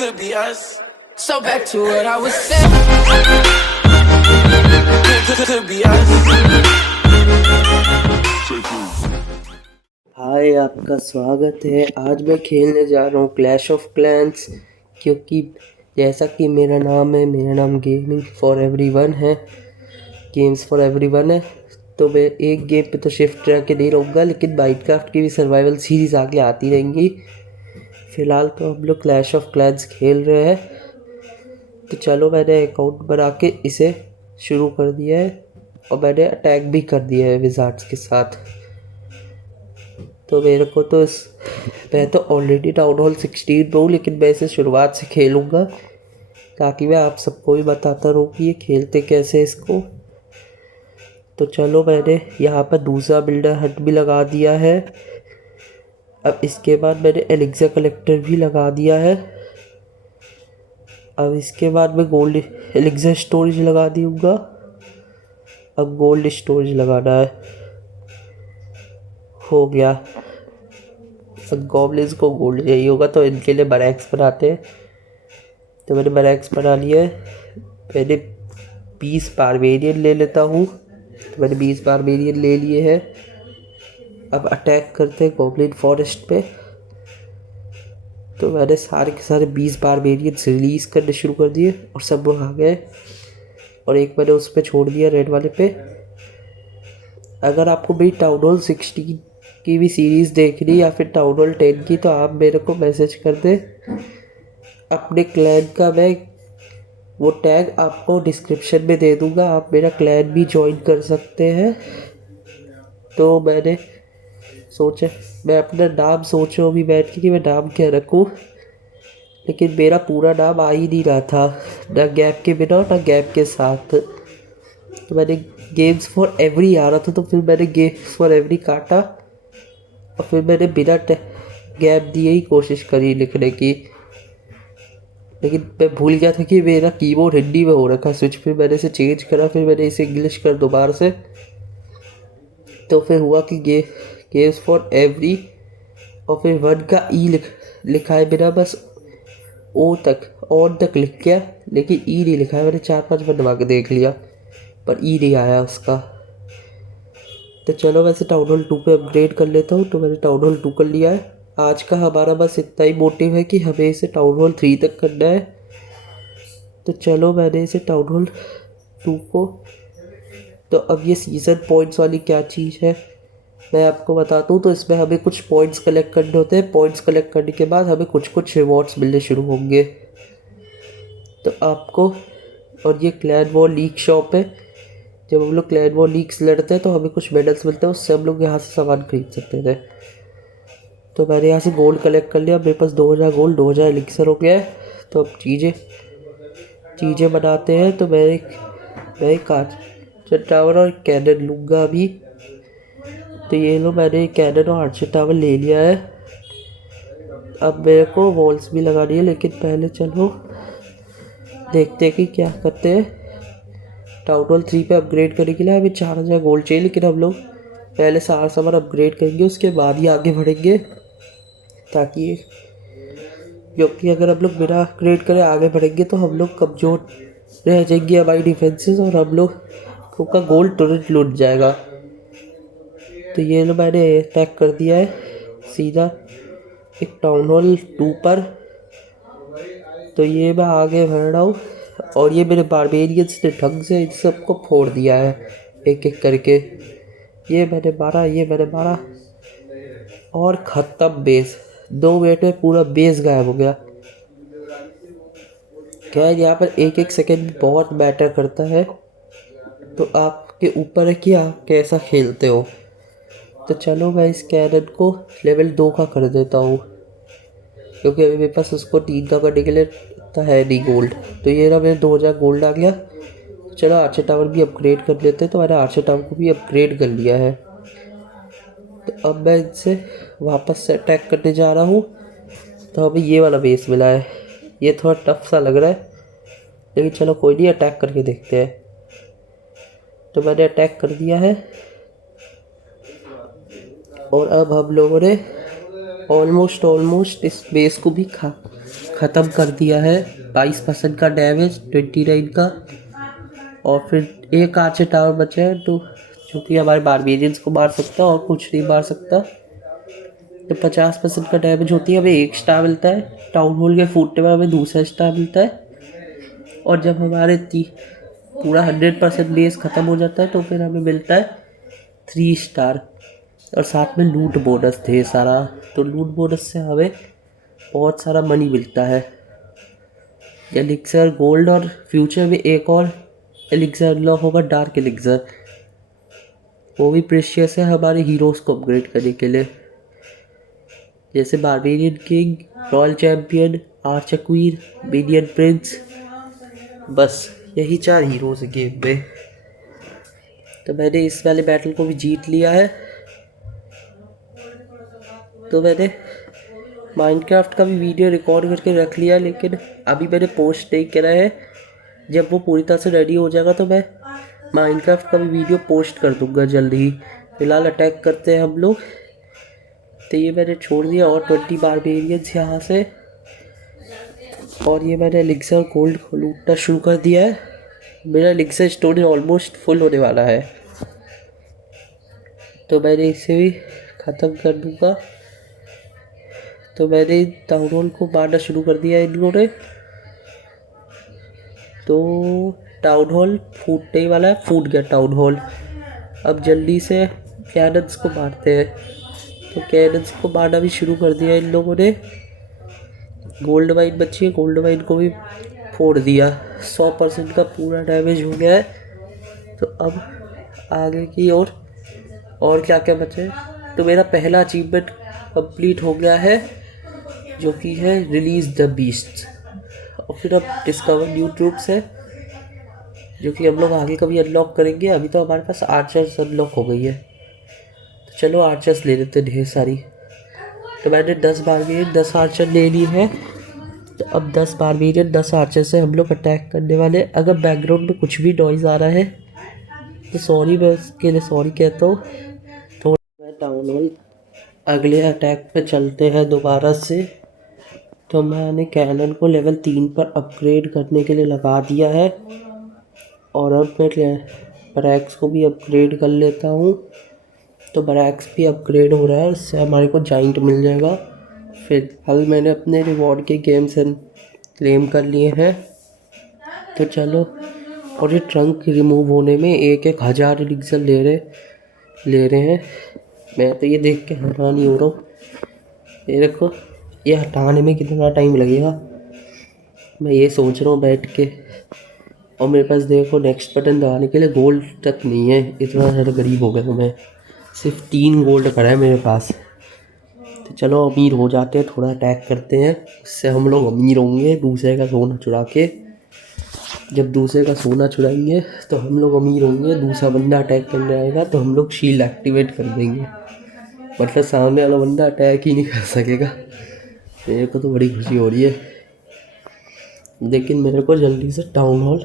could be us. So back to what I was saying. Could be us. हाय, आपका स्वागत है। आज मैं खेलने जा रहा हूँ क्लैश ऑफ क्लैंस, क्योंकि जैसा कि मेरा नाम गेमिंग फॉर एवरीवन है, गेम्स फॉर एवरीवन है। तो मैं एक गेम पे तो शिफ्ट रह के नहीं रहूँगा, लेकिन माइनक्राफ्ट की भी सर्वाइवल सीरीज़ आगे आती रहेंगी। फ़िलहाल तो हम लोग क्लैश ऑफ क्लैंस खेल रहे हैं। तो चलो, मैंने अकाउंट बना के इसे शुरू कर दिया है और मैंने अटैक भी कर दिया है विज़ार्ड्स के साथ। तो मेरे को तो मैं तो ऑलरेडी टाउन हॉल 16 पे हूँ, लेकिन मैं इसे शुरुआत से खेलूँगा ताकि मैं आप सबको भी बताता रहूँ कि ये खेलते कैसे इसको। तो चलो, मैंने यहाँ पर दूसरा बिल्डर हट भी लगा दिया है। अब इसके बाद मैंने एलिक्सर कलेक्टर भी लगा दिया है। अब इसके बाद मैं गोल्ड एलिक्सर स्टोरेज लगा दूँगा। अब गोल्ड स्टोरेज लगाना है। हो गया। अब गॉब्लिन्स को गोल्ड चाहिए होगा, तो इनके लिए बैरक्स बनाते हैं। तो मैंने बैरक्स बना लिया है। मैंने 20 बारबेरियन ले लेता हूँ। तो मैंने 20 बारबेरियन ले लिए हैं। अब अटैक करते हैं गॉब्लिन फॉरेस्ट पे। तो मैंने सारे के सारे 20 बारबेरियंस रिलीज़ करने शुरू कर दिए और सब लोग आ गए। और एक मैंने उस पर छोड़ दिया, रेड वाले पे। अगर आपको मेरी टाउन हॉल 16 की भी सीरीज़ देखनी या फिर टाउन हॉल 10 की, तो आप मेरे को मैसेज कर दें। अपने क्लैन का मैं वो टैग आपको डिस्क्रिप्शन में दे दूँगा, आप मेरा क्लैन भी ज्वाइन कर सकते हैं। तो मैंने सोचा, मैं अपना नाम सोचा अभी बैठ के कि मैं नाम क्या रखूँ, लेकिन मेरा पूरा नाम आ ही नहीं रहा था, ना गैप के बिना ना गैप के साथ। तो मैंने गेम्स फॉर एवरी आ रहा था, तो फिर मैंने गेम्स फॉर एवरी काटा और फिर मैंने बिना गैप दिए ही कोशिश करी लिखने की। लेकिन मैं भूल गया था कि मेरा कीबोर्ड हिंदी में हो रखा स्विच। फिर मैंने इसे चेंज करा, फिर मैंने इसे इंग्लिश कर दोबारा से। तो फिर हुआ कि गेम्स फॉर एवरी और फिर 1 का ई लिखा है बिना, बस ओ तक ऑन तक लिख गया, लेकिन ई नहीं लिखा है। मैंने 4-5 बार दबा के देख लिया पर ई नहीं आया उसका। तो चलो, वैसे टाउन हॉल 2 पे अपग्रेड कर लेता हूँ। तो मैंने टाउन हॉल 2 कर लिया है। आज का हमारा बस इतना ही मोटिव है कि हमें इसे टाउन हॉल 3 तक करना है। तो चलो, मैंने इसे टाउन हॉल 2 को, तो अब ये सीज़न पॉइंट्स वाली क्या चीज़ है मैं आपको बताता हूँ। तो इसमें हमें कुछ पॉइंट्स कलेक्ट करने होते हैं। पॉइंट्स कलेक्ट करने के बाद हमें कुछ रिवॉर्ड्स मिलने शुरू होंगे। तो आपको, और ये क्लैन वॉर लीग शॉप है। जब हम लोग क्लैन वॉर लीग्स लड़ते हैं तो हमें कुछ मेडल्स मिलते हैं, उससे हम लोग यहाँ से सामान खरीद सकते थे। तो मैंने यहाँ से गोल्ड कलेक्ट कर लिया। मेरे पास 2000 गोल्ड 2000 एलिक्सर हो गया है। तो अब चीज़ें बनाते हैं। तो मैं एक आर्चर टावर और कैनन लूँगा अभी। तो ये लो, मैंने कैनन और आर्चर टावर ले लिया है। अब मेरे को वॉल्स भी लगानी है, लेकिन पहले चलो देखते हैं कि क्या करते हैं। टाउन हॉल 3 पे अपग्रेड करने के लिए हमें 4000 गोल्ड चाहिए, लेकिन हम लोग पहले सारा सामान अपग्रेड करेंगे, उसके बाद ही आगे बढ़ेंगे। ताकि क्योंकि अगर हम लोग बिना अपग्रेड करे आगे बढ़ेंगे तो हम लोग कमज़ोर रह जाएंगे हमारी डिफेंसेस, और हम लोग का गोल्ड तुरंत लूट जाएगा। तो ये लो, मैंने अटैक कर दिया है सीधा एक टाउन हॉल 2 पर। तो ये मैं आगे बढ़ रहा हूँ और ये मेरे बारबेरियंस ने ढंग से इन सबको फोड़ दिया है एक एक करके। ये मैंने मारा और ख़त्म बेस। 2 मिनट में पूरा बेस गायब हो गया। क्या यहाँ पर एक सेकंड बहुत मैटर करता है। तो आपके ऊपर है कि आप कैसा खेलते हो। तो चलो, मैं इस कैनन को लेवल 2 का कर देता हूँ, क्योंकि अभी मेरे पास उसको 3 का करने के लिए इतना है नहीं गोल्ड। तो ये ना, मेरे 2000 गोल्ड आ गया। चलो, आर्चर टावर भी अपग्रेड कर लेते हैं। तो मैंने आर्चर टावर को भी अपग्रेड कर लिया है। तो अब मैं इनसे वापस से अटैक करने जा रहा हूँ। तो अभी ये वाला बेस मिला है। ये थोड़ा टफ सा लग रहा है, लेकिन चलो कोई नहीं, अटैक करके देखते हैं। तो मैंने अटैक कर दिया है और अब हम लोगों ने ऑलमोस्ट इस बेस को भी ख़त्म कर दिया है। 22% का डैमेज, 29 का। और फिर एक आर्चर टावर बचा है तो जो कि हमारे बारबेरियंस को मार सकता है और कुछ नहीं मार सकता। तो 50% का डैमेज होती है, हमें 1 स्टार मिलता है। टाउन हॉल के फूटने में हमें दूसरा स्टार मिलता है। और जब हमारे पूरा 100% बेस ख़त्म हो जाता है तो फिर हमें मिलता है 3 स्टार। और साथ में लूट बोनस ढेर सारा। तो लूट बोनस से हमें बहुत सारा मनी मिलता है। एलिक्सर गोल्ड, और फ्यूचर में एक और एलिक्सर अनलॉक होगा, डार्क एलिक्सर। वो भी प्रेशियस है हमारे हीरोज़ को अपग्रेड करने के लिए, जैसे barbarian king, royal champion, Archer queen, minion Prince. बस यही 4 हीरोज़ हैं गेम में। तो मैंने इस वाले बैटल को भी जीत लिया है। तो मैंने माइनक्राफ्ट का भी वीडियो रिकॉर्ड करके रख लिया, लेकिन अभी मैंने पोस्ट नहीं करा है। जब वो पूरी तरह से रेडी हो जाएगा तो मैं माइनक्राफ्ट का भी वीडियो पोस्ट कर दूंगा जल्द ही। फिलहाल अटैक करते हैं हम लोग। तो ये मैंने छोड़ दिया और 20 बारबेरियंस यहाँ से। और ये मैंने एलिक्सर गोल्ड लूटना शुरू कर दिया है। मेरा एलिक्सर स्टोरेज ऑलमोस्ट फुल होने वाला है, तो मैंने इसे भी ख़त्म कर दूँगा। तो मैंने टाउन हॉल को मारना शुरू कर दिया इन लोगों ने। तो टाउन हॉल फूटने ही वाला है, फूट गया टाउन हॉल। अब जल्दी से कैनन्स को मारते हैं। तो कैनन्स को मारना भी शुरू कर दिया इन लोगों ने। गोल्ड माइन बची है, गोल्ड माइन को भी फोड़ दिया। 100% का पूरा डैमेज हो गया है। तो अब आगे की और क्या क्या बचे। तो मेरा पहला अचीवमेंट कंप्लीट हो गया है, जो कि है रिलीज़ द बीस्ट। और फिर अब डिस्कवर न्यू ट्रूप्स है, जो कि हम लोग आगे कभी अनलॉक करेंगे। अभी तो हमारे पास आर्चर्स अनलॉक हो गई है, तो चलो आर्चर्स ले लेते ढेर सारी। तो मैंने 10 बारबेरियन 10 आर्चर ले ली है। तो अब 10 बारबेरियन 10 आर्चर से हम लोग अटैक करने वाले। अगर बैकग्राउंड में कुछ भी नॉइज़ आ रहा है तो सॉरी, मैं उसके लिए सॉरी कहता हूँ। तो मैं टाउन हॉल अगले अटैक पे चलते हैं दोबारा से। तो मैंने कैनन को लेवल 3 पर अपग्रेड करने के लिए लगा दिया है। और अब मैं ब्रैक्स को भी अपग्रेड कर लेता हूँ। तो ब्रैक्स भी अपग्रेड हो रहा है, उससे हमारे को जाइंट मिल जाएगा। फिलहाल मैंने अपने रिवॉर्ड के गेम्स क्लेम कर लिए हैं। तो चलो। और ये ट्रंक रिमूव होने में 1,000 एलिक्सर ले रहे हैं। मैं तो ये देख के हैरान ही हो रहा हूँ। ये देखो, ये हटाने में कितना टाइम लगेगा, मैं ये सोच रहा हूँ बैठ के। और मेरे पास देखो नेक्स्ट बटन दबाने के लिए गोल्ड तक नहीं है। इतना ज़्यादा गरीब हो गया हूँ मैं। सिर्फ 3 गोल्ड पड़ा है मेरे पास। तो चलो अमीर हो जाते हैं, थोड़ा अटैक करते हैं, उससे हम लोग अमीर होंगे दूसरे का सोना चुरा के। जब दूसरे का सोना चुराएंगे तो हम लोग अमीर होंगे। दूसरा बंदा अटैक करने आएगा तो हम लोग शील्ड एक्टिवेट कर देंगे, मतलब सामने वाला बंदा अटैक ही नहीं कर सकेगा। मेरे को तो बड़ी खुशी हो रही है। लेकिन मेरे को जल्दी से टाउन हॉल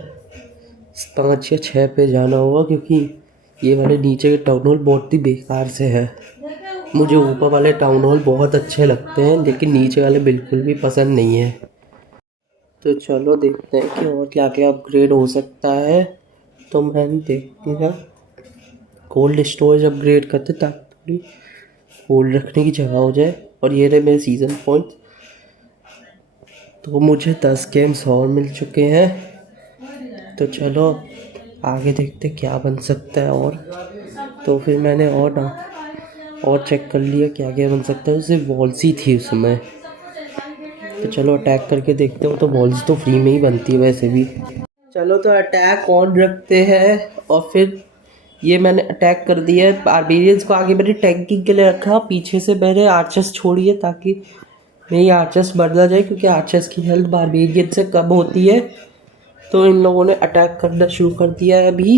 5 या 6 पे जाना होगा, क्योंकि ये वाले नीचे के टाउन हॉल बहुत ही बेकार से है। मुझे ऊपर वाले टाउन हॉल बहुत अच्छे लगते हैं, लेकिन नीचे वाले बिल्कुल भी पसंद नहीं है। तो चलो देखते हैं कि और क्या क्या अपग्रेड हो सकता है। तो मैंने देखते हैं कोल्ड स्टोरेज अपग्रेड करते ताकि कोल्ड रखने की जगह हो जाए। और ये रहे मेरे सीज़न पॉइंट। तो मुझे 10 गेम्स और मिल चुके हैं। तो चलो आगे देखते क्या बन सकता है। और तो फिर मैंने और चेक कर लिया क्या क्या बन सकता है। उससे वॉल्स ही थी उसमें। तो चलो अटैक करके देखते हो। तो वॉल्स तो फ्री में ही बनती है वैसे भी। चलो तो अटैक ऑन रखते हैं। और फिर ये मैंने अटैक कर दिया है। बारबेरियंस को आगे मैंने टैंकिंग के लिए रखा, पीछे से मैंने आर्चर्स छोड़ी है ताकि मेरी आर्चर्स बढ़ ना जाए, क्योंकि आर्चर्स की हेल्थ बारबेरियन से कम होती है। तो इन लोगों ने अटैक करना शुरू कर दिया है। अभी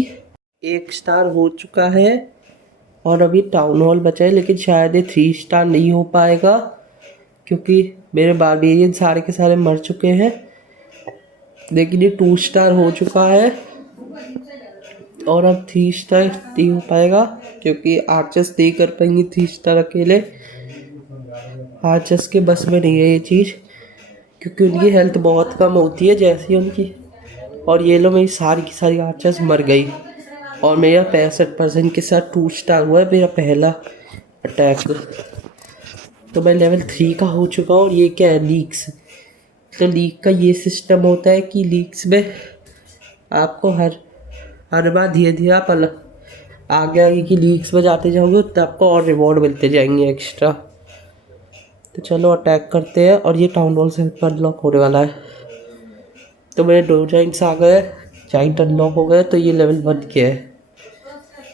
1 स्टार हो चुका है और अभी टाउन हॉल बचा है, लेकिन शायद ये 3 स्टार नहीं हो पाएगा, क्योंकि मेरे बारबेरियन सारे के सारे मर चुके हैं। लेकिन ये 2 स्टार हो चुका है और अब 3 स्टार नहीं हो पाएगा, क्योंकि आर्चर्स नहीं कर पाएंगे 3 स्टार अकेले। आर्चर्स के बस में नहीं है ये चीज़। क्योंकि उनकी हेल्थ बहुत कम होती है जैसी उनकी। और ये लो मेरी सारी की सारी आर्चर्स मर गई और मेरा 65% के साथ 2 स्टार हुआ है मेरा पहला अटैक। तो मैं लेवल 3 का हो चुका हूँ। और ये क्या है, लीक्स। तो लीक का ये सिस्टम होता है कि लीक्स में आपको हर बार धीरे धीरे आप आगे आगे की लीक्स में जाते जाओगे तो आपको और रिवॉर्ड मिलते जाएंगे एक्स्ट्रा। तो चलो अटैक करते हैं। और ये टाउन हॉल से अनलॉक होने वाला है। तो मेरे 2 जाइंट्स आ गए, जाइंट अनलॉक हो गए। तो ये लेवल 1 के है।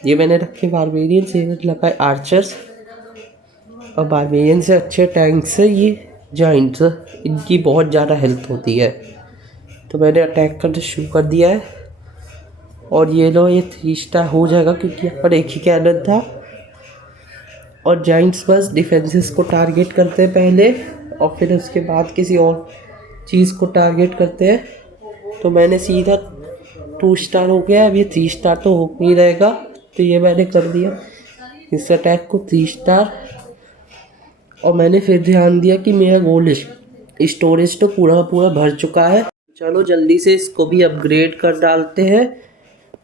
ये मैंने रखे बारबेरियन, ये मैंने लगाए आर्चर्स। और बारबेरियन से अच्छे टैंक्स है ये जाइंट्स, इनकी बहुत ज़्यादा हेल्थ होती है। तो मैंने अटैक करना शुरू कर दिया है। और ये लो ये 3 स्टार हो जाएगा क्योंकि यहाँ पर एक ही कैनन था। और जाइंट्स बस डिफेंसेस को टारगेट करते हैं पहले और फिर उसके बाद किसी और चीज़ को टारगेट करते हैं। तो मैंने सीधा 2 स्टार हो गया, अब ये 3 स्टार तो हो ही रहेगा। तो ये मैंने कर दिया इस अटैक को 3 स्टार। और मैंने फिर ध्यान दिया कि मेरा गोल्ड स्टोरेज तो पूरा पूरा भर चुका है। चलो जल्दी से इसको भी अपग्रेड कर डालते हैं।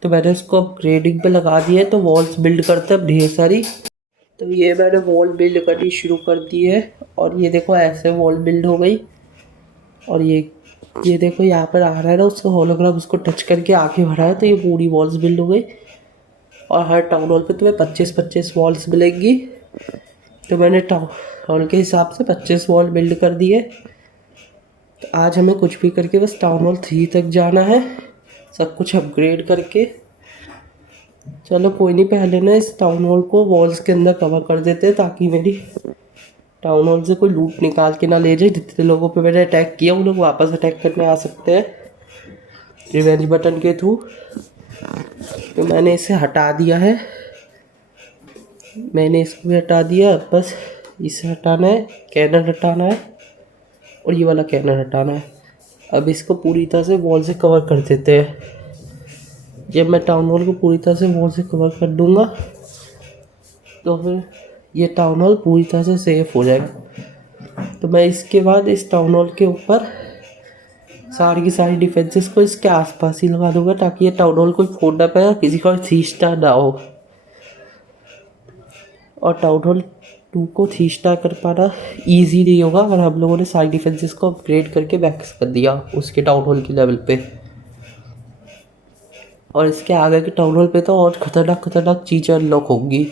तो मैंने इसको अपग्रेडिंग पे लगा दिया है। तो वॉल्स बिल्ड करते हैं ढेर सारी। तो ये मैंने वॉल बिल्ड करनी शुरू कर दी है। और ये देखो ऐसे वॉल बिल्ड हो गई। और ये देखो यहाँ पर आ रहा है ना उसका होलोग्राम, उसको टच करके आगे बढ़ा है तो ये पूरी वॉल्स बिल्ड हो गई। और हर टाउन हॉल पे तुम्हें 25-25 वॉल्स मिलेंगी। तो मैंने टाउन हॉल के हिसाब से 25 वॉल बिल्ड कर दिए। तो आज हमें कुछ भी करके बस टाउन हॉल 3 तक जाना है, सब कुछ अपग्रेड करके। चलो कोई नहीं, पहले ना इस टाउन हॉल को वॉल्स के अंदर कवर कर देते हैं ताकि मेरी टाउन हॉल से कोई लूट निकाल के ना ले जाए। जितने लोगों पे मैंने अटैक किया उन लोग वापस अटैक करने आ सकते हैं रिवेंज बटन के थ्रू। तो मैंने इसे हटा दिया है, मैंने इसको भी हटा दिया। बस इसे हटाना है, कैनन हटाना है और ये वाला कैनन हटाना है। अब इसको पूरी तरह से वॉल से कवर कर देते हैं। जब मैं टाउन हॉल को पूरी तरह से वॉल से कवर कर दूंगा तो फिर ये टाउन हॉल पूरी तरह से सेफ हो जाएगा। तो मैं इसके बाद इस टाउन हॉल के ऊपर सारी की सारी डिफेंसेस को इसके आसपास ही लगा दूंगा ताकि ये टाउन हॉल कोई फोड़ ना पाए, किसी का 3 स्टार ना हो। और टाउन हॉल 2 को 3 स्टार कर पाना ईजी नहीं होगा अगर हम लोगों ने सारी डिफेंसेस को अपग्रेड करके मैक्स कर दिया उसके टाउन हॉल की लेवल पे। और इसके आगे के टाउन हॉल पे तो और खतरनाक चीज़ें अनलॉक होंगी।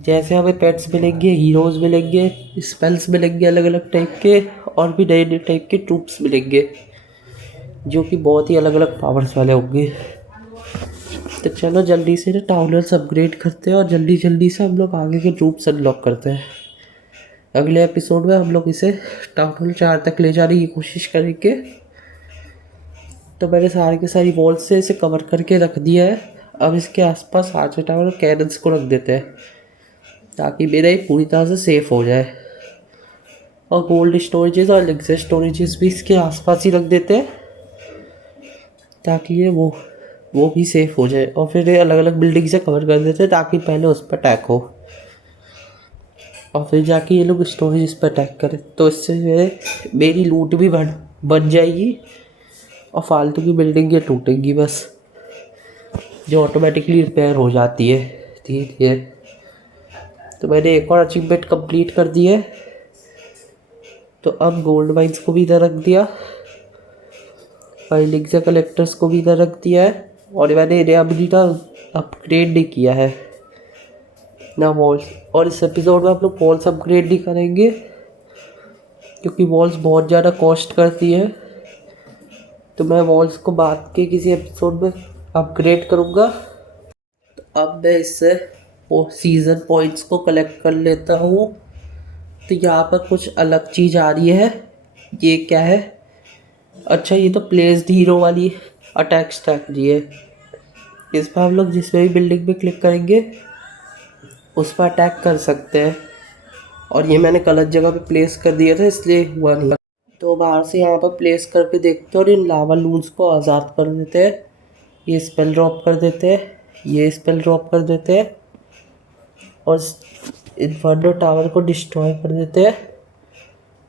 जैसे हमें पेट्स मिलेंगे, हीरोज़ मिलेंगे, स्पेल्स मिलेंगे अलग अलग टाइप के, और भी नए नए टाइप के ट्रूप्स मिलेंगे जो कि बहुत ही अलग अलग पावर्स वाले होंगे। तो चलो जल्दी से ना टाउन हॉल्स अपग्रेड करते हैं और जल्दी जल्दी से हम लोग आगे के ट्रूप्स अनलॉक करते हैं। अगले एपिसोड में हम लोग इसे टाउन हॉल 4 तक ले जाने की कोशिश करेंगे। तो मैंने सारी की सारी वॉल्स से इसे कवर करके रख दिया है। अब इसके आसपास आर्चर टावर और कैनन्स को रख देते हैं ताकि मेरा ये पूरी तरह से सेफ हो जाए। और गोल्ड स्टोरेजेस और एलिक्सर स्टोरेजेस भी इसके आसपास ही रख देते हैं ताकि ये वो भी सेफ हो जाए। और फिर ये अलग अलग बिल्डिंग से कवर कर देते हैं ताकि पहले उस पर अटैक हो और फिर जाके ये लोग स्टोरेज पर अटैक करें। तो इससे मेरी लूट भी बन जाएगी और फालतू की बिल्डिंगें टूटेंगी बस, जो ऑटोमेटिकली रिपेयर हो जाती है धीरे धीरे। तो मैंने एक और अचीवमेंट कंप्लीट कर दी है। तो अब गोल्ड माइंस को भी इधर रख दिया और एलिक्सर कलेक्टर्स को भी इधर रख दिया है। और मैंने इन्हें अभी तक अपग्रेड नहीं किया है ना वॉल्स। और इस एपिसोड में आप लोग वॉल्स अपग्रेड नहीं करेंगे क्योंकि वॉल्स बहुत ज़्यादा कॉस्ट करती है। तो मैं वॉल्स को बाद के किसी एपिसोड में अपग्रेड करूँगा। तो अब मैं इससे वो सीज़न पॉइंट्स को कलेक्ट कर लेता हूँ। तो यहाँ पर कुछ अलग चीज़ आ रही है। ये क्या है? अच्छा, ये तो प्लेस्ड हीरो वाली अटैक स्ट्रैटेजी है। इस पर हम लोग जिस भी बिल्डिंग पे क्लिक करेंगे उस पर अटैक कर सकते हैं। और ये मैंने गलत जगह पे प्लेस कर दिया था इसलिए हुआ नहीं। तो बाहर से यहाँ पर प्लेस करके देखते हैं और इन लावा लून्स को आज़ाद कर देते हैं। ये स्पेल ड्रॉप कर देते हैं, ये स्पेल ड्रॉप कर देते हैं और इन्फर्नो टावर को डिस्ट्रॉय कर देते हैं।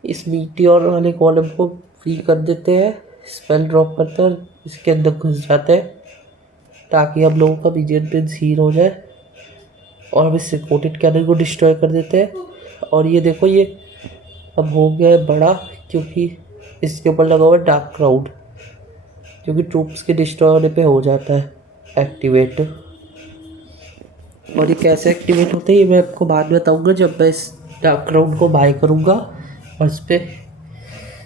इस मीटियोर वाले कॉलम को फ्री कर देते हैं, स्पेल ड्रॉप करते हैं और इसके अंदर घुस जाते हैं ताकि हम लोगों का मिलियन पिन्स हील हो जाए। और हम इस कोटेड कैनन को डिस्ट्रॉय कर देते हैं। और ये देखो, ये अब हो गया है बड़ा, क्योंकि इसके ऊपर लगा हुआ है डार्क क्राउड, क्योंकि ट्रूप्स के डिस्ट्रॉय होने पे हो जाता है एक्टिवेट। और ये कैसे एक्टिवेट होते हैं ये मैं आपको बाद में बताऊँगा, जब मैं इस डार्क क्राउड को बाय करूँगा। और इस पर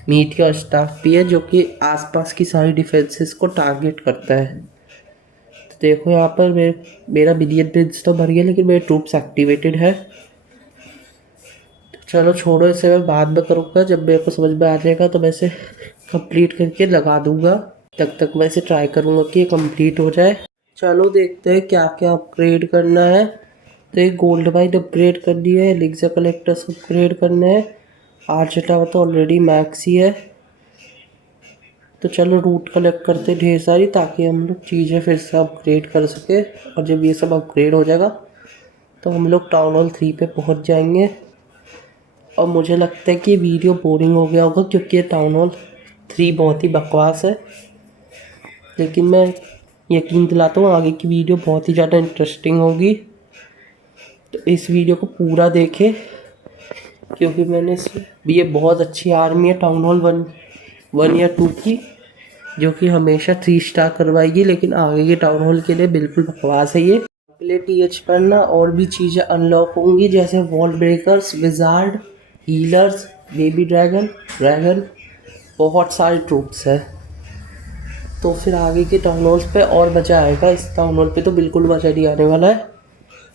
मीट का स्टाफ भी है जो कि आसपास की सारी डिफेंसेस को टारगेट करता है। तो देखो यहाँ पर मेरा मिलियन पिन्स तो भर गया, लेकिन मेरे ट्रूप्स एक्टिवेटेड है। तो चलो छोड़ो, इसे मैं बाद में करूँगा, जब मेरे को समझ में आ जाएगा तो मैं इसे कंप्लीट करके लगा दूँगा। तब तक मैं इसे ट्राई करूँगा कि ये कंप्लीट हो जाए। चलो देखते हैं क्या क्या अपग्रेड करना है। तो ये गोल्ड माइन अपग्रेड करनी है, एलिक्सर कलेक्टर्स अपग्रेड करने हैं, आर्च टावर तो ऑलरेडी मैक्स ही है। तो चलो रूट कलेक्ट करते हैं ढेर सारी, ताकि हम लोग चीज़ें फिर से अपग्रेड कर सके। और जब ये सब अपग्रेड हो जाएगा तो हम लोग टाउन हॉल 3 पे पहुंच जाएंगे। और मुझे लगता है कि वीडियो बोरिंग हो गया होगा, क्योंकि ये टाउन हॉल 3 बहुत ही बकवास है। लेकिन मैं यकीन दिलाता हूँ आगे की वीडियो बहुत ही ज़्यादा इंटरेस्टिंग होगी। तो इस वीडियो को पूरा देखें, क्योंकि मैंने ये बहुत अच्छी आर्मी है टाउन हॉल 1 या 2 की, जो कि हमेशा 3 स्टार करवाएगी। लेकिन आगे के टाउन हॉल के लिए बिल्कुल बकवास है ये। पहले TH पर ना और भी चीज़ें अनलॉक होंगी, जैसे wall breakers, wizard, healers, baby dragon, बहुत सारे ट्रूप्स है। तो फिर आगे के टाउन हॉल्स पे और मज़ा आएगा। इस टाउन हॉल पे तो बिल्कुल मज़ा नहीं आने वाला है,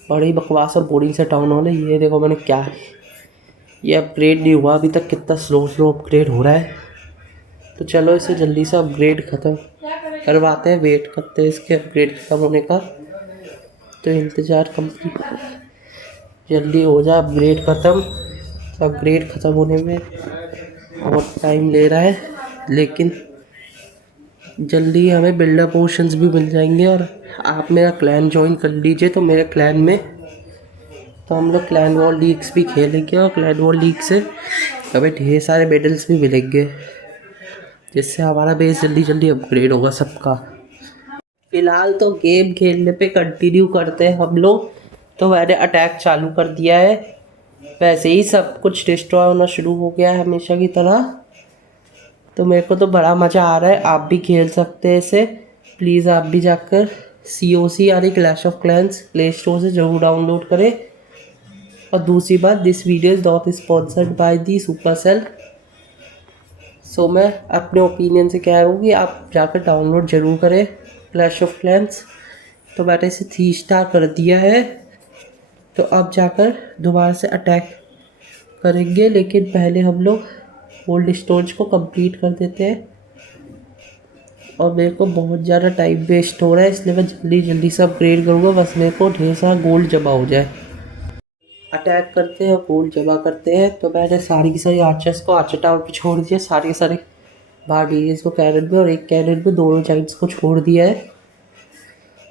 बड़ी बकवास और बोरिंग सा टाउन हॉल है। ये देखो मैंने क्या है, ये अपग्रेड नहीं हुआ अभी तक, कितना स्लो अपग्रेड हो रहा है। तो चलो इसे जल्दी से अपग्रेड ख़त्म करवाते हैं, वेट करते हैं इसके अपग्रेड ख़त्म होने का। तो इंतज़ार कंप्लीट जल्दी हो जाए अपग्रेड ख़त्म। अपग्रेड ख़त्म होने में बहुत टाइम ले रहा है, लेकिन जल्दी हमें बिल्डर पोर्शंस भी मिल जाएंगे। और आप मेरा क्लैन ज्वाइन कर लीजिए तो मेरे क्लैन में तो हम लोग क्लैन वॉर लीग्स भी खेलेंगे, और क्लैन वॉर लीग से हमें ढेर सारे मेडल्स भी मिलेंगे, जिससे हमारा बेस जल्दी अपग्रेड होगा सबका। फ़िलहाल तो गेम खेलने पे कंटिन्यू करते हैं हम लोग। तो मैंने अटैक चालू कर दिया है, वैसे ही सब कुछ डिस्ट्रॉय होना शुरू हो गया है हमेशा की तरह। तो मेरे को तो बड़ा मज़ा आ रहा है, आप भी खेल सकते हैं इसे। प्लीज़ आप भी जाकर COC यानी Clash of Clans Play Store से ज़रूर डाउनलोड करें। और दूसरी बात, this video is not sponsored by the Supercell. So मैं अपने ओपिनियन से कह रहा हूँ कि आप जाकर डाउनलोड ज़रूर करें क्लैश ऑफ क्लैंस। तो मैंने इसे 3 स्टार कर दिया है। तो अब जाकर दोबारा से अटैक करेंगे, लेकिन पहले हम लोग ओल्ड स्टोरेज को कंप्लीट कर देते हैं। और मेरे को बहुत ज़्यादा टाइम वेस्ट हो रहा है, इसलिए मैं जल्दी से अपग्रेड करूँगा, बस मेरे को ढेर सारा गोल्ड जमा हो जाए। अटैक करते हैं और गोल्ड जमा करते हैं। तो मैंने सारी की सारी आर्चर्स को आर्चर टावर पे छोड़ दिया, सारे के सारे बारबेरियंस को कैनन में और एक कैनन में दोनों जाइंट्स को छोड़ दिया है।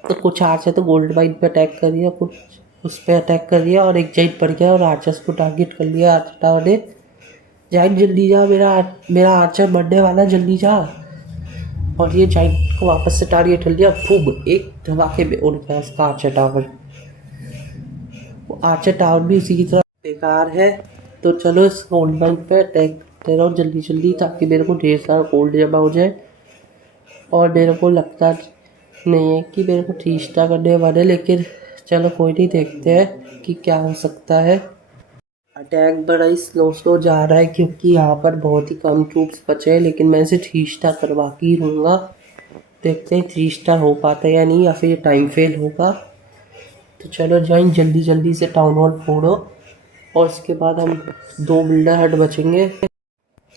तो कुछ आर्चर तो गोल्ड माइन पे अटैक कर दिया, कुछ उस पर अटैक कर दिया, और एक जाइंट पड़ गया और आर्चर्स को टारगेट कर लिया आर्चर टावर ने। जाइंट जल्दी जा, मेरा आर्चर मरने वाला, जल्दी जा। और ये जाइंट को वापस से टारगेट कर लिया, खूब एक धमाके में उड़ गया उसका आर्चर टावर। वो आर्चर टावर भी उसी की तरह बेकार है। तो चलो इस गोल्ड माइन पे अटैक करते रहो जल्दी, ताकि मेरे को ढेर सारा गोल्ड जमा हो जाए। और मेरे को लगता नहीं है कि मेरे को 3 स्टार करने वाले, लेकिन चलो कोई नहीं, देखते हैं कि क्या हो सकता है। अटैक बड़ा ही स्लो जा रहा है, क्योंकि यहाँ पर बहुत ही कम ट्रूप्स बचे हैं, लेकिन मैं इसे 3 स्टार करवा के ही रहूँगा। देखते हैं 3 स्टार हो पाता है या नहीं, या फिर ये टाइम फेल होगा। तो चलो जाइन जल्दी से टाउन हॉल फोड़ो, और इसके बाद हम 2 बिल्डर हट बचेंगे।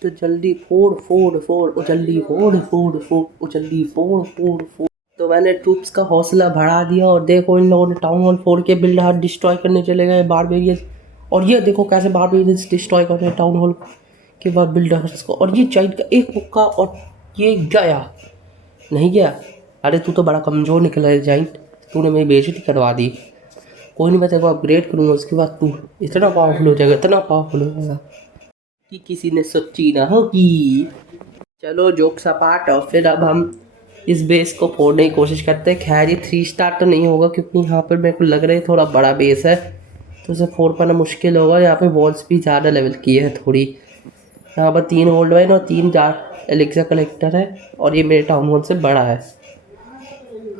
तो जल्दी फोड़, ओ जल्दी फोड़, ओ जल्दी फोड़। तो मैंने ट्रूप्स का हौसला बढ़ा दिया, और देखो इन लोगों ने टाउन हॉल फोड़ के बिल्डर हट डिस्ट्रॉय करने चले गए बारबेरियंस। और ये देखो कैसे बारबेरियंस डिस्ट्रॉय कर रहे हैं टाउन हॉल के बाद बिल्डर्स को। और ये जाइंट का एक मुक्का, और ये गया नहीं गया। अरे तू तो बड़ा कमज़ोर निकला है जाइंट, तूने मेरी बेइज्जती करवा दी। कोई नहीं, मैं तेरे को अपग्रेड करूँगा, उसके बाद तू इतना पावरफुल हो जाएगा। कि किसी ने सोची ना होगी। चलो जोक्स अपार्ट, और फिर अब हम इस बेस को फोड़ने की कोशिश करते हैं। खैर ये 3 स्टार तो नहीं होगा क्योंकि यहाँ पर मेरे को लग रहा है थोड़ा बड़ा बेस है, तो उसे फोड़ पाना मुश्किल होगा। यहाँ पे वॉल्स भी ज़्यादा लेवल की है थोड़ी। यहाँ पर 3 ओल्ड वाइन और 3 एलिक्सा कलेक्टर है, और ये मेरे टाउन हॉल से बड़ा है।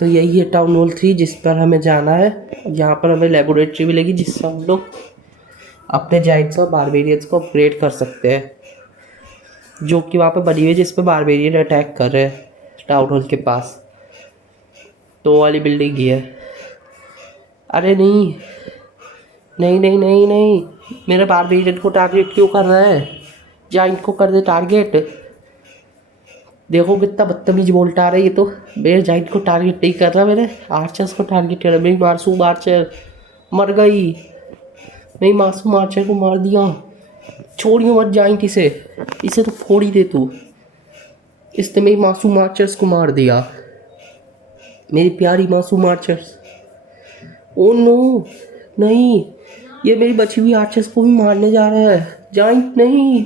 तो यही है टाउन हॉल 3 जिस पर हमें जाना है। यहाँ पर हमें लेबोरेटरी मिलेगी जिससे हम लोग अपने जाइंट्स और बारबेरियंस को अपग्रेड कर सकते हैं, जो कि वहाँ पे बनी हुई है जिस पे बारबेरियन अटैक कर रहे हैं टाउन हॉल के पास। तो वाली बिल्डिंग ही है। अरे नहीं नहीं नहीं नहीं नहीं, मेरे बारबेरियन को टारगेट क्यों कर रहा है? जाइंट को कर दे टारगेट। देखो कितना बदतमीज बोलता रहा है ये तो। मेरे जाइंट को टारगेट नहीं कर रहा, मेरे आर्चर्स को टारगेट कर रहा। मेरी मासूम आर्चर मर गई। मेरी मासूम आर्चर को मार दिया। छोड़ियो मत जाइंट इसे, इसे तो फोड़ ही दे तू। इसने मेरी मासूम आर्चर्स को मार दिया, मेरी प्यारी मासूम आर्चर्स। ओ नो, नहीं, ये मेरी बची हुई आर्चर्स को भी मारने जा रहा है। जाइंट नहीं,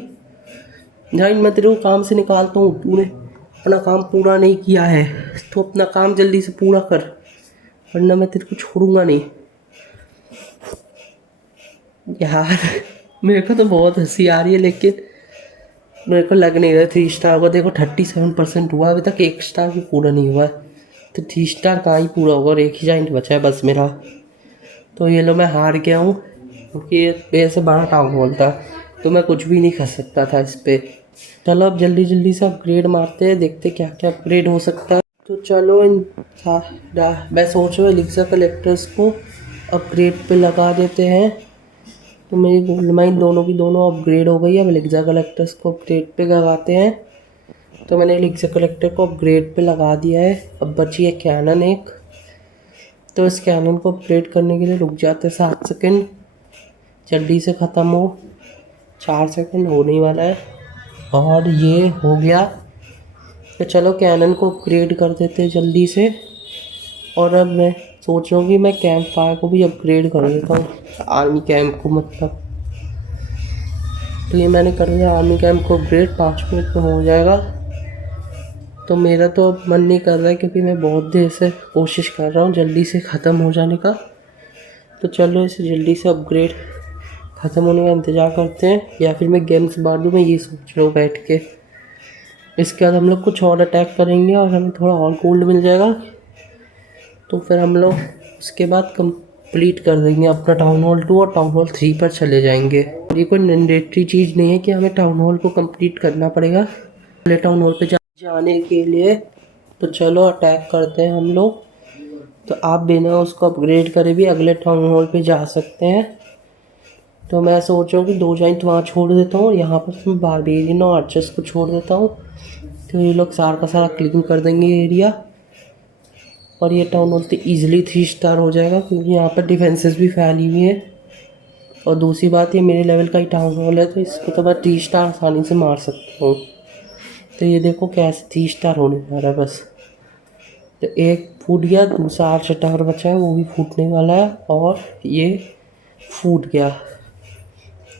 जाइंट मैं तेरे को काम से निकालता हूँ। तूने अपना काम पूरा नहीं किया है, तो अपना काम जल्दी से पूरा कर, वरना मैं तेरे को छोड़ूंगा नहीं। यार मेरे को तो बहुत हंसी आ रही है, लेकिन मेरे को लग नहीं रहा 3 स्टार को। देखो 37% हुआ, अभी तक 1 स्टार भी पूरा नहीं हुआ है, तो 3 स्टार कहाँ ही पूरा होगा। और एक ही जाइंट बचा है बस मेरा। तो ये लो मैं हार गया हूँ, क्योंकि ये मेरे से बड़ा टाउन हॉल था, तो मैं कुछ भी नहीं कर सकता था इस पर। चलो अब जल्दी जल्दी से अपग्रेड मारते हैं, देखते क्या क्या अपग्रेड हो सकता है। तो चलो मैं सोच रहा हूँ एलिक्सा कलेक्टर्स को अपग्रेड पे लगा देते हैं। तो मेरी गोल्ड माइन दोनों की दोनों अपग्रेड हो गई है। अब एलिक्सा कलेक्टर्स को अपग्रेड पे लगाते हैं। तो मैंने एलिक्सा कलेक्टर को अपग्रेड पे लगा दिया है। अब बची है कैनन एक, तो इस कैनन को अपग्रेड करने के लिए रुक जाते हैं 7 सेकेंड। जल्दी से ख़त्म हो, 4 सेकेंड होने वाला है, और ये हो गया। तो चलो कैनन को अपग्रेड कर देते हैं जल्दी से। और अब मैं सोच रहा हूँ कि मैं कैंप फायर को भी अपग्रेड कर देता हूँ, आर्मी कैंप को मतलब। तो ये मैंने कर दिया आर्मी कैंप को अपग्रेड, 5 मिनट में हो जाएगा। तो मेरा तो अब मन नहीं कर रहा है, क्योंकि मैं बहुत देर से कोशिश कर रहा हूँ जल्दी से ख़त्म हो जाने का। तो चलो इसे जल्दी से अपग्रेड ख़त्म होने का इंतज़ार करते हैं, या फिर मैं गेम्स बांट दूँ, मैं ये सोच रहा हूँ बैठ के। इसके बाद हम लोग कुछ और अटैक करेंगे और हमें थोड़ा और गोल्ड मिल जाएगा। तो फिर हम लोग उसके बाद कंप्लीट कर देंगे अपना टाउन हॉल 2 और टाउन हॉल 3 पर चले जाएंगे। ये कोई मैंडेटरी चीज़ नहीं है कि हमें टाउन हॉल को कंप्लीट करना पड़ेगा पहले टाउन हॉल पे जाने के लिए। तो चलो अटैक करते हैं हम लोग। तो आप बिना उसको अपग्रेड करे भी अगले टाउन हॉल पे जा सकते हैं। तो मैं सोच रहा हूँ कि 2 जाइंट वहाँ छोड़ देता हूँ, और यहाँ पर मैं बारबेरियन और आर्चर्स को छोड़ देता हूँ। तो ये लोग सारा का सारा क्लीन कर देंगे एरिया, और ये टाउन हॉल तो ईजिली 3 स्टार हो जाएगा, क्योंकि यहाँ पर डिफेंसेस भी फैली हुई है। और दूसरी बात, ये मेरे लेवल का ही टाउन हॉल है, तो इसको तो मैं 3 स्टार आसानी से मार सकता हूँ। तो ये देखो कैसे 3 स्टार होने वाला है बस। तो एक फूट गया, दूसरा आर्चर टावर बचा है वो भी फूटने वाला है, और ये फूट गया।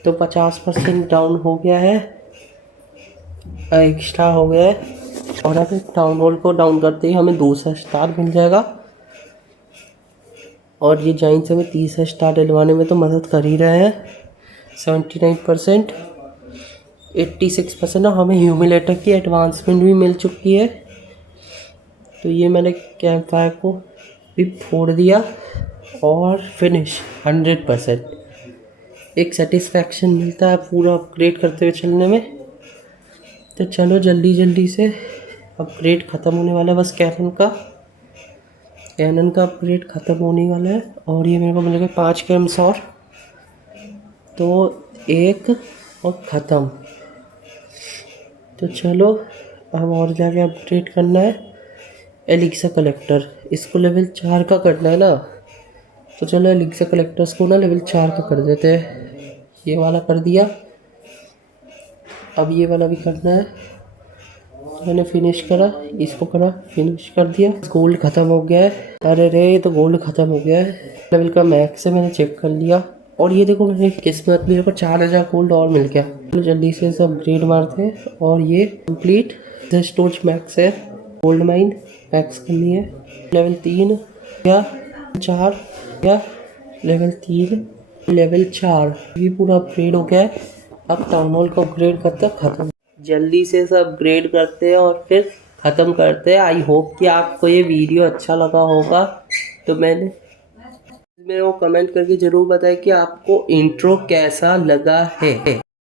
तो 50% डाउन हो गया है, एक्स्ट्रा हो गया है। और अब टाउन हॉल को डाउन करते ही हमें 200 स्टार मिल जाएगा, और ये जाइंट से हमें 30 स्टार दिलवाने में तो मदद कर ही रहे हैं। 79%, 86%, और हमें ह्यूमिलेटर की एडवांसमेंट भी मिल चुकी है। तो ये मैंने कैंप फायर को भी फोड़ दिया, और फिनिश 100%। एक सेटिस्फैक्शन मिलता है पूरा अपग्रेड करते हुए चलने में। तो चलो जल्दी जल्दी से अपग्रेड ख़त्म होने वाला है, बस कैनन का अपग्रेड ख़त्म होने वाला है। और ये मेरे को मिलेगा 5 कैम्स और, तो 1 और ख़त्म। तो चलो अब और जाके अपग्रेड करना है एलिक्सा कलेक्टर, इसको लेवल 4 का करना है ना। तो चलो एलिक्सा कलेक्टर्स को ना लेवल 4 का कर देते हैं। ये वाला कर दिया, अब ये वाला भी करना है। मैंने फिनिश करा, इसको करा, फिनिश कर दिया। गोल्ड ख़त्म हो गया है। अरे रे, ये तो गोल्ड ख़त्म हो गया है। लेवल का मैक्स से मैंने चेक कर लिया, और ये देखो मेरी किस्मत, मेरे को 4000 गोल्ड और मिल गया। जल्दी से सब अपग्रेड मारते हैं। और ये कंप्लीट स्टोरेज मैक्स है, गोल्ड माइन मैक्स करनी है, लेवल 3 या 4 या लेवल 3 लेवल 4 ये पूरा अपग्रेड हो गया है। अब टाउन हॉल को अपग्रेड करते हैं, ख़त्म। जल्दी से सब अपग्रेड करते हैं और फिर ख़त्म करते हैं। आई होप कि आपको ये वीडियो अच्छा लगा होगा। तो मेरे को कमेंट करके ज़रूर बताएं कि आपको इंट्रो कैसा लगा है।